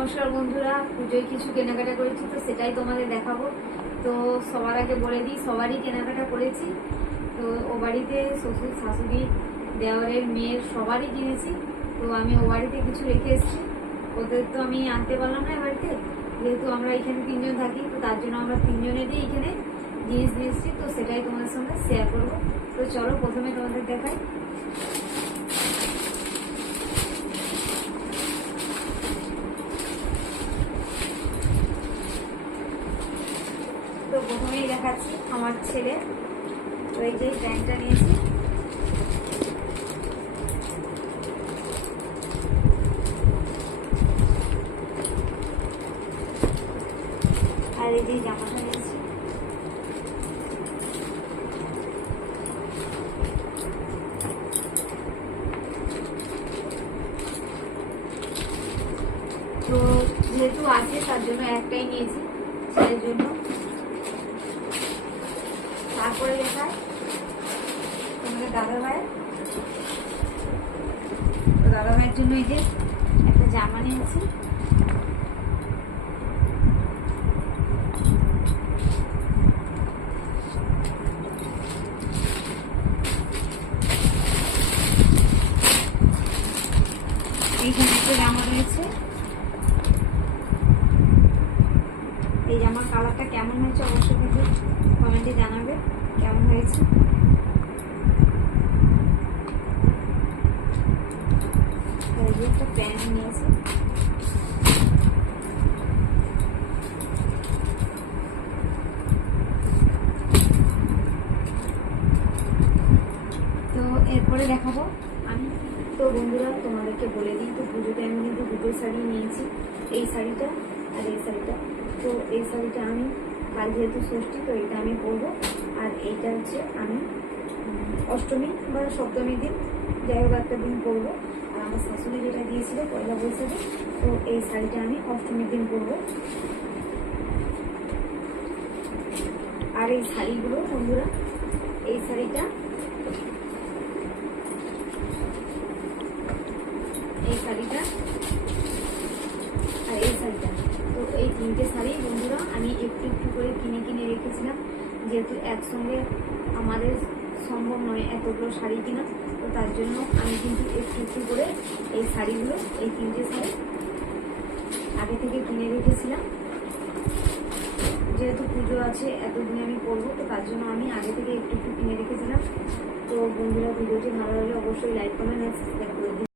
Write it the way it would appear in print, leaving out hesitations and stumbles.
নমস্কার বন্ধুরা, পুজোয় কিছু কেনাকাটা করেছি তো সেটাই তোমাদের দেখাবো। তো সবার আগে বলে দিই, সবারই কেনাকাটা করেছি। তো ও বাড়িতে শ্বশুর শাশুড়ি দেওরের মেয়ের সবারই কিনেছি। তো আমি ও বাড়িতে কিছু রেখে এসেছি, ওদের তো আমি আনতে পারলাম না এ বাড়িতে, যেহেতু আমরা এখানে তিনজন থাকি। তো তার জন্য আমরা তিনজনেরই এখানে জিনিস দিয়ে এসেছি, তো সেটাই তোমাদের সঙ্গে শেয়ার করবো। তো চলো প্রথমে তোমাদের দেখাই। তো প্রথমেই দেখাচ্ছি আমার ছেলে। তো এই যে প্যান্টটা নিয়েছি, আর এই যে জামাটা নিয়েছি। তো যেহেতু আছে তার জন্য একটাই নিয়েছি ছেলের জন্য। তারপরে দেখায় তোমাদের দাদা ভাইয়ের জন্য এই যে একটা জামা নিয়েছি। এইখানে একটা জামা রয়েছে, এই জামার কালারটা কেমন হয়েছে অবশ্যই কিন্তু কমেন্টে জানাবে কেমন হয়েছে। একটা প্যান্ট নিয়েছি, তো এরপরে দেখাবো আমি। তো বন্ধুরা তোমাদেরকে বলে দিই, তো পুজোতে আমি কিন্তু দুটো শাড়ি নিয়েছি, এই শাড়িটা আর এই শাড়িটা। তো এই শাড়িটা আমি কাল যেহেতু ষষ্ঠী, তো এটা আমি পরবো। আর এইটা হচ্ছে আমি অষ্টমী বা সপ্তমীর দিন, যাই হোক একটা দিন পরবো। আর আমার শাশুড়ি যেটা দিয়েছিল পয়লা বৈশাখে, তো এই শাড়িটা আমি অষ্টমীর দিন পরবো। আর এই শাড়িগুলো বন্ধুরা, এই শাড়িটা, এই শাড়িটা আর এই শাড়িটা, তো এই তিনটে শাড়ি বন্ধুরা আমি একটু একটু করে কিনে রেখেছিলাম, যেহেতু একসঙ্গে আমাদের সম্ভব নয় এতগুলো শাড়ি কিনা। তো তার জন্য আমি কিন্তু একটু একটু করে এই শাড়িগুলো, এই তিনটে শাড়ি আগে থেকে কিনে রেখেছিলাম, যেহেতু পুজো আছে এতদিনে আমি পরবো। তো তার জন্য আমি আগে থেকে একটু একটু কিনে রেখেছিলাম। তো বন্ধুরা ভিডিওটি ভালো লাগলে অবশ্যই লাইক কমেন্ট আর সাবস্ক্রাইব করে দিন।